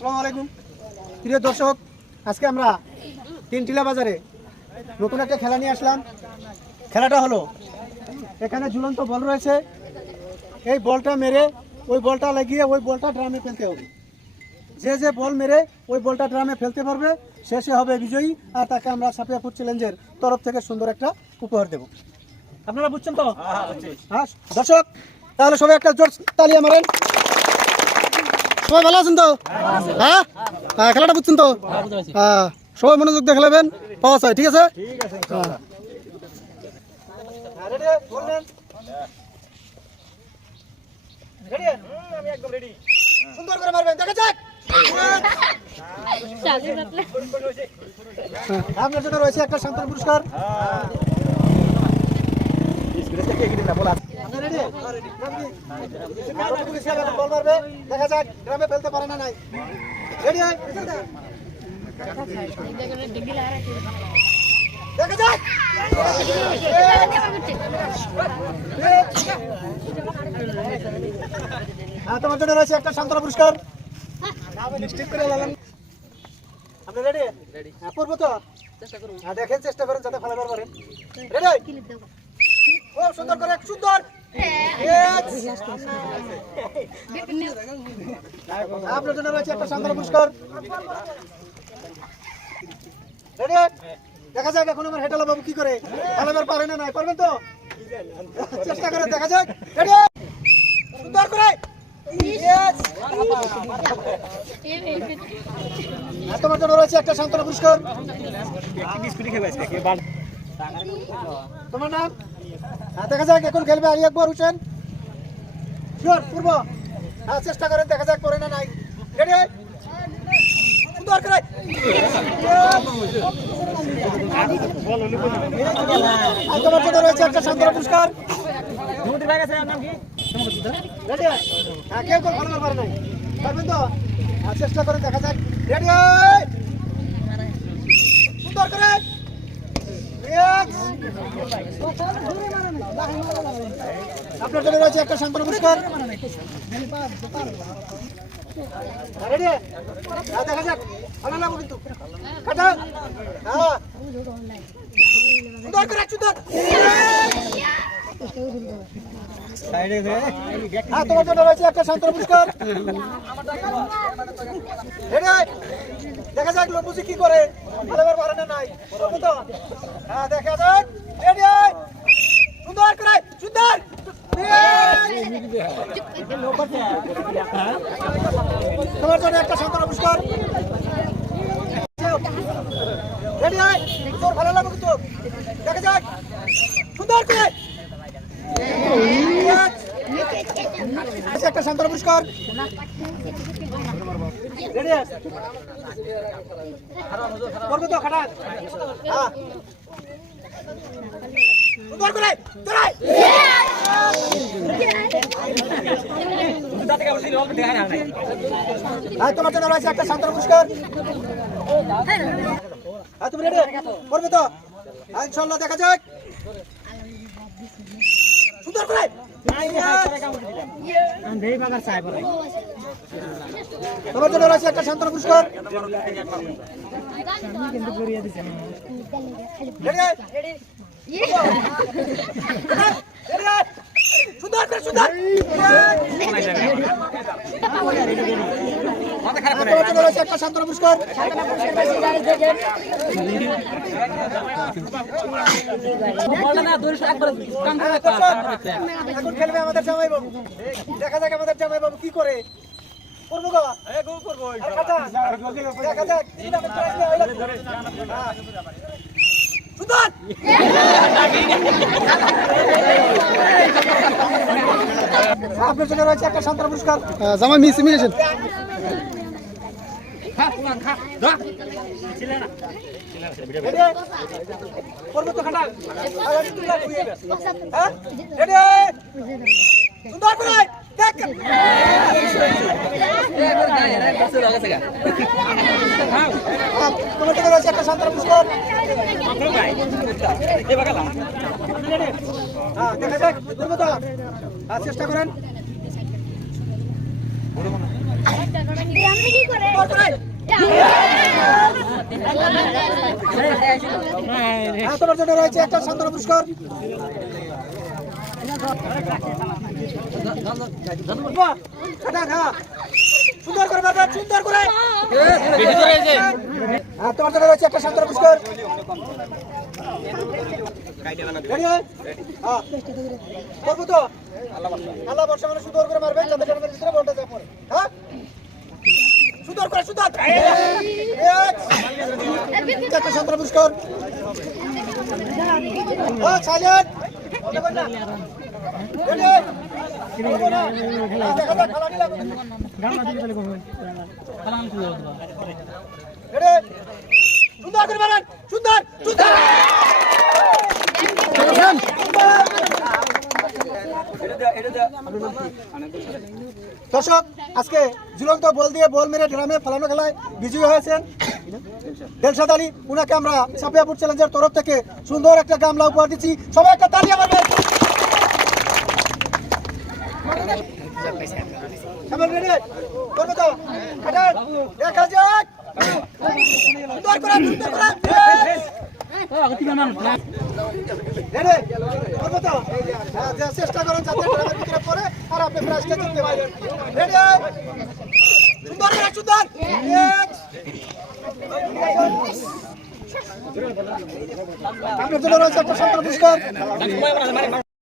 আসসালামু আলাইকুম। প্রিয় দর্শক আজকে আমরা তিনটিলা বাজারে নতুন একটা খেলা নিয়ে আসলাম। খেলাটা হলো এখানে ঝুলন্ত বল রয়েছে। এই বলটা মেরে ওই বলটা লাগিয়ে ওই বলটা ড্রামে ফেলতে হবে। যে যে বল মেরে ওই বলটা ড্রামে ফেলতে পারবে শেষে হবে বিজয়ী। আর তাকে আমরা সাপিয়া ফুড চ্যালেঞ্জের তরফ থেকে সুন্দর একটা উপহার দেব। আপনারা বুঝছেন তো? হ্যাঁ দর্শক তাহলে সবাই একটা জোর তালিয়া মারেন। সবাই ভালো আছেন তো? হ্যাঁ? হ্যাঁ খেলাটা বুঝছেন তো? হ্যাঁ সবাই মনোযোগ দিয়ে খেলাবেন, পাওয়া যায়, ঠিক আছে। সুন্দর করে মারবেন দেখা যাক আপনার জন্য রয়েছে একটা শান্তন পুরস্কার। দেখা যাক ফেলতে পারে না নাই রেডি তোমার জন্য রয়েছে একটা শান্তনা পুরস্কার আপনি রেডি হ্যাঁ করব তো হ্যাঁ দেখেন চেষ্টা করেন যাতে ফেলাবার পারেন রেডি খুব সুন্দর করে, সুন্দর! আপনার জন্য রয়েছে একটা শান্তনা পুরস্কার। দেখা যাক এখন আমার হেটালা বাবু কি করে। ফেলাবার পারে না, নাই, পারবেন তো? চেষ্টা করে দেখা যাক। রেডি সুন্দর করে। তোমার জন্য রয়েছে একটা শান্তনা পুরস্কার। তোমার নাম? হ্যাঁ দেখা যাক, এখন খেলবে আলী আকবর হোসেন। শিওর, পূর্ব। হ্যাঁ চেষ্টা করেন, দেখা যাক করে না নাই। রেডি সুন্দর করে। তোমার রয়েছে একটা শান্তনা পুরস্কার। হ্যাঁ কেউ ভালো পারে নাই। পারবেন তো? হ্যাঁ চেষ্টা করে দেখা যাক। রেডি সুন্দর করে Yes! আপনার জন্য রয়েছে একটা শান্তনা পুরস্কার। হ্যাঁ দেখা যাক। কিন্তু। কাটা হ্যাঁ। সুন্দর হ্যাঁ তোমার জন্য রয়েছে একটা শান্তনা পুরস্কার দেখা যাক লম্বুজি কি করে। ভালোবার পারে না নাই? হ্যাঁ দেখা যাক। সুন্দর করে, সুন্দর। তোমার জন্য একটা শান্তনা পুরস্কার রেডি তোর ভালো লাগবে কিন্তু দেখা যাক। সুন্দর করে। হ্যাঁ। করে, তোরাই। হ্যাঁ তোমার জন্য রয়েছে একটা শান্তনা পুরস্কার হ্যাঁ তুমি রেডি? করবে হ্যাঁ দেখা যাক। সুন্দর করে। তোমার জন্য রয়েছে একটা শান্তনা পুরস্কার সুন্দর সুন্দর দেখা। যাক আমাদের জামাই বাবু কি করে। করব গা। দেখা যাক। হ্যাঁ। সুন্দর আপনার জন্য রয়েছে একটা শান্তনা পুরস্কার। জামাই মিস ইমিগ্রেশন করব তো খাটা হ্যাঁ রেডি সুন্দর করে। দেখ। তোমার রয়েছে একটা শান্তনা পুরস্কার হ্যাঁ দেখা যাক। হ্যাঁ চেষ্টা করেন। হ্যাঁ, তোমার জন্য রয়েছে একটা সান্ত্বনা পুরস্কার সুন্দর করে বাবা, সুন্দর করে তোমার জন্য রয়েছে একটা সান্ত্বনা পুরস্কার। করব তো আল্লাহ বর্ষা মানে সুন্দর করে মারবেন ভিতরে বলটা যায় পরে হ্যাঁ সুন্দর করে সুন্দর! একটা সান্ত্বনা পুরস্কার। হ্যাঁ সাইলেন্ট। সুন্দর করে সুন্দর সুন্দর। দর্শক, আজকে ঝুলন্ত বল দিয়ে বল মেরে ড্রামে ফেলানো খেলায় বিজয়ী হয়েছেন দেলশাদ আলী। উনাকে আমরা সাপিয়াপুর চ্যালেঞ্জের তরফ থেকে সুন্দর একটা গামলা উপহার দিচ্ছি। সবাই একটা তালি যাক। করে, করে। চেষ্টা করুন যাতে ড্রামের ভিতরে পড়ে আর আপনি প্রাইজটা জিততে পারেন রেডি সুন্দর করে সুন্দর আপনার জন্য রয়েছে একটা সন্তান পুরস্কার